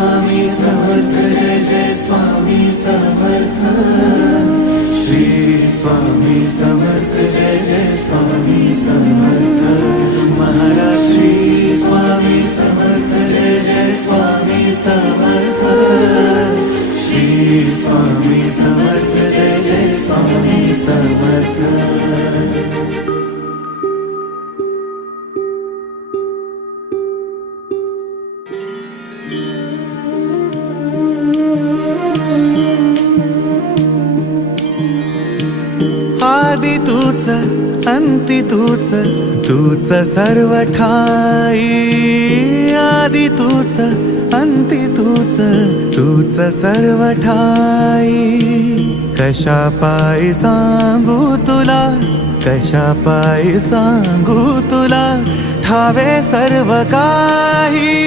स्वामी समर्थ, जय जय स्वामी समर्थ। श्री स्वामी समर्थ, जय जय स्वामी समर्थ। महाराज श्री स्वामी समर्थ, जय जय स्वामी समर्थ। श्री स्वामी समर्थ, जय जय स्वामी समर्थ। आदि तूच अंती तूच, तूच सर्व ठाई। आदि तूच अंती तूच, तूच सर्व ठाई। कशा पायी सांगू तुला, कशा पायी सांगू तुला, ठावे सर्व काही।